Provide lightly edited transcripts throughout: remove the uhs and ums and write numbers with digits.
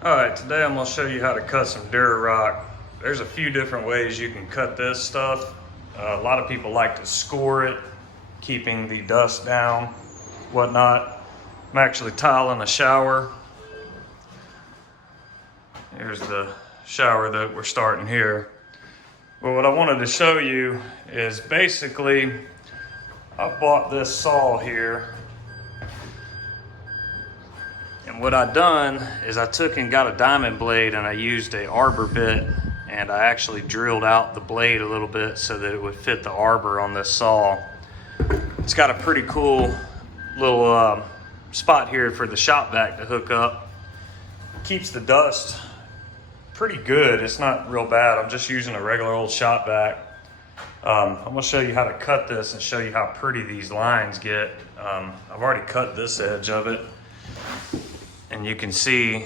All right, today I'm gonna show you how to cut some Dura-Rock. There's a few different ways you can cut this stuff. A lot of people like to score it, keeping the dust down, whatnot. I'm actually tiling a shower. Here's the shower that we're starting here. But what I wanted to show you is basically, I bought this saw here. And what I done is I took and got a diamond blade and I used a arbor bit, and I actually drilled out the blade a little bit so that it would fit the arbor on this saw. It's got a pretty cool little spot here for the shop vac to hook up. Keeps the dust pretty good. It's not real bad. I'm just using a regular old shop vac. I'm gonna show you how to cut this and show you how pretty these lines get. I've already cut this edge of it. And you can see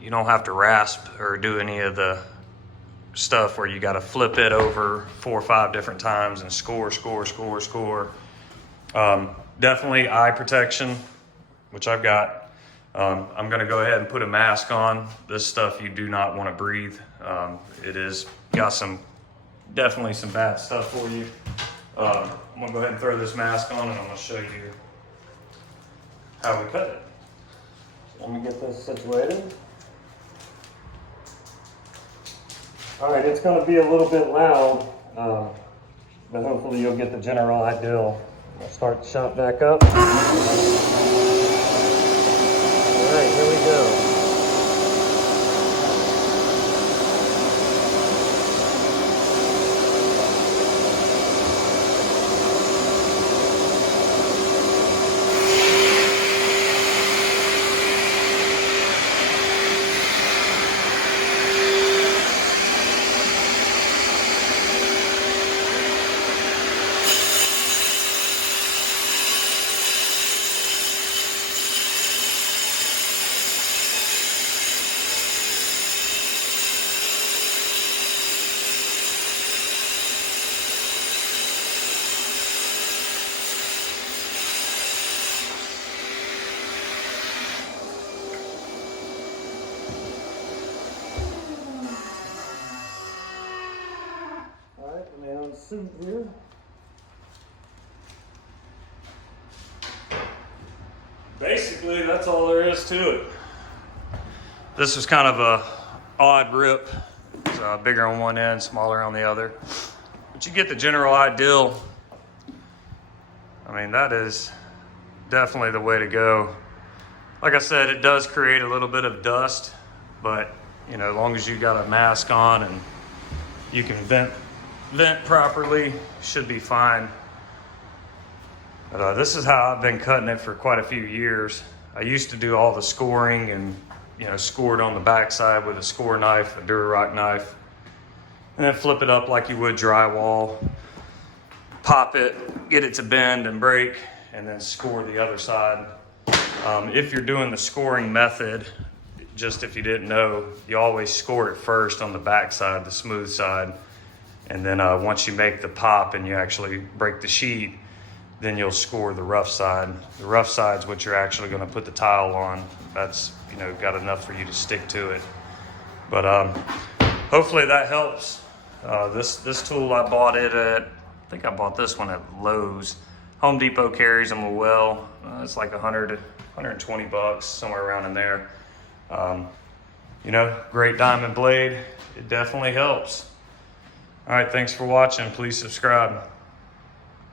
you don't have to rasp or do any of the stuff where you got to flip it over 4 or 5 different times and score. Definitely eye protection, which I've got. I'm going to go ahead and put a mask on. This stuff you do not want to breathe. It is got definitely some bad stuff for you. I'm going to go ahead and throw this mask on and I'm going to show you how we cut it. Let me get this situated. All right, it's going to be a little bit loud, but hopefully you'll get the general idea. I'll start the shop back up. All right, here we go. Suit here. Basically, that's all there is to it. This is kind of a odd rip. It's bigger on one end, smaller on the other. But you get the general idea. I mean, that is definitely the way to go. Like I said, it does create a little bit of dust, but you know, as long as you got a mask on and you can vent properly, should be fine. But this is how I've been cutting it for quite a few years. I used to do all the scoring and, you know, score it on the backside with a score knife, a Dura-Rock knife, and then flip it up like you would drywall, pop it, get it to bend and break, and then score the other side. If you're doing the scoring method, just if you didn't know, you always score it first on the backside, the smooth side. And then once you make the pop and you actually break the sheet, then you'll score the rough side. The rough side's what you're actually going to put the tile on. That's, you know, got enough for you to stick to it. But hopefully that helps. This tool, I bought it at, I think I bought this one at Lowe's. Home Depot carries them well. It's like 100 to 120 bucks, somewhere around in there. You know, great diamond blade. It definitely helps. All right, thanks for watching. Please subscribe.